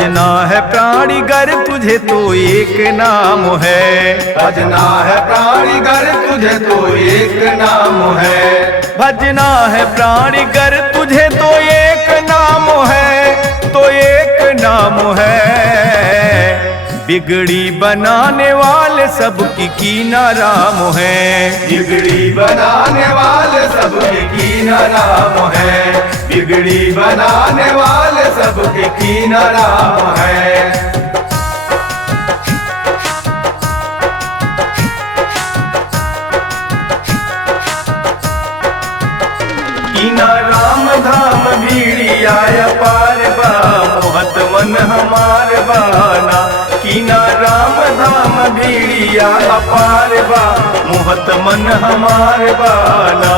भजना है प्राणीगर तुझे तो एक नाम है, भजना है प्राणीगर तुझे तो एक नाम है, भजना है प्राणीगर तुझे तो एक नाम है, तो एक नाम है। बिगड़ी बनाने वाले सबकी कीना राम है, बिगड़ी बनाने वाले सबके कीना राम है, बिगड़ी बनाने वाले सबके कीना राम है। कीना राम धाम भीड़िया अपार बा, मोहत मन हमार बाना। कीना राम धाम भीड़िया अपार बा, मोहत मन हमार बाना।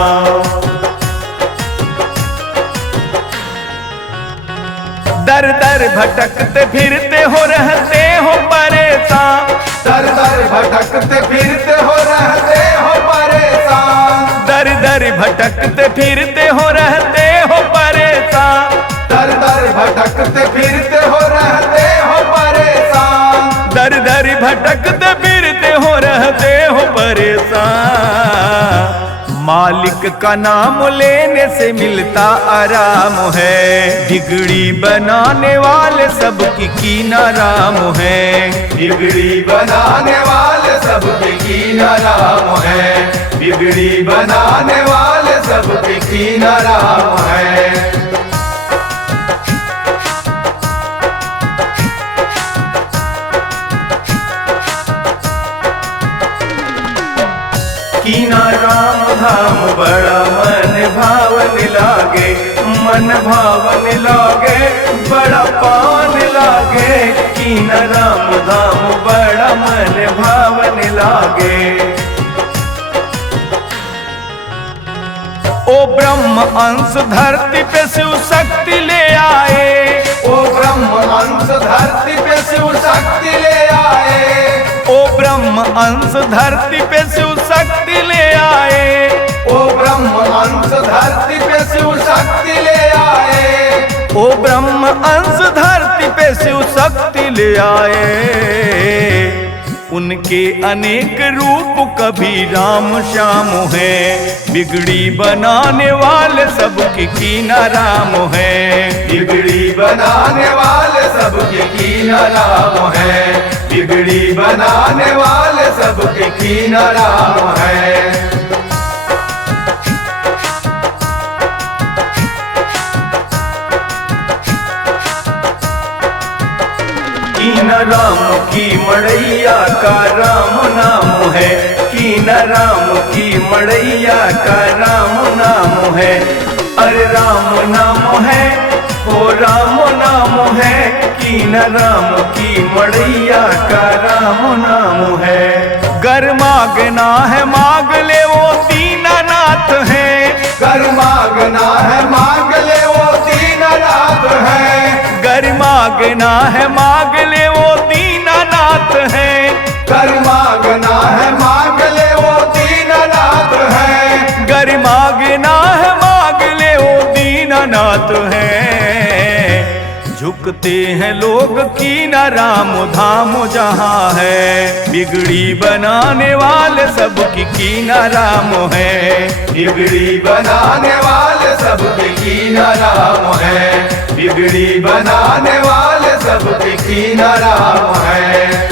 दर दर भटकते फिरते हो रहते हो परेशान, दर दर भटकते फिरते हो रहते हो परेशान, दर दर भटकते फिरते हो रहते हो परेशान, दर दर भटकते फिरते हो रहते हो परेशान, दर दर भटकते फिरते हो रहते हो परेशान। मालिक का नाम लेने से मिलता आराम है, बिगड़ी बनाने वाले सबकी कीना राम है, बिगड़ी बनाने वाले सबके कीना राम है, बिगड़ी बनाने वाले सबके कीना राम है। कीना राम धाम बड़ा मन भावन लागे, मन भावन लागे बड़ा पावन लागे। कीना राम धाम बड़ा मन भावन लागे। ओ ब्रह्म अंश धरती पे शिव शक्ति ले आए, ओ ब्रह्म अंश धरती पे शिव शक्ति ले आए, ओ ब्रह्म अंश धरती पे शिव शक्ति ले आए, ओ ब्रह्म अंश धरती पे शिव शक्ति ले आए, ओ ब्रह्म अंश धरती पे शिव शक्ति ले आए। उनके अनेक रूप कभी राम श्याम है, बिगड़ी बनाने वाले सबके कीना राम है, बिगड़ी बनाने वाले सबके कीना राम है, बिगड़ी बनाने वाले सबके कीना राम है। कीना राम की मड़ैया का राम नाम है, कीना राम की मड़ैया का राम नाम है। अरे राम नाम है, ओ राम नाम है, कीना राम की मड़ैया का राम नाम है। गर मांगना है मांग ले वो दीनानाथ है, कर मांगना है मांग ले वो दीनानाथ है, गर मांगना है मांग ले वो दीनानाथ है, कर मांगना है मांग ले वो दीनानाथ है, गर मांगना है मांग ले वो दीनानाथ है। झुकते हैं लोग कीना राम धाम जहाँ है, बिगड़ी बनाने वाले सबकी कीना राम है, बिगड़ी बनाने वाले सबके कीना राम है, बिगड़ी बनाने वाले सबके कीना राम है।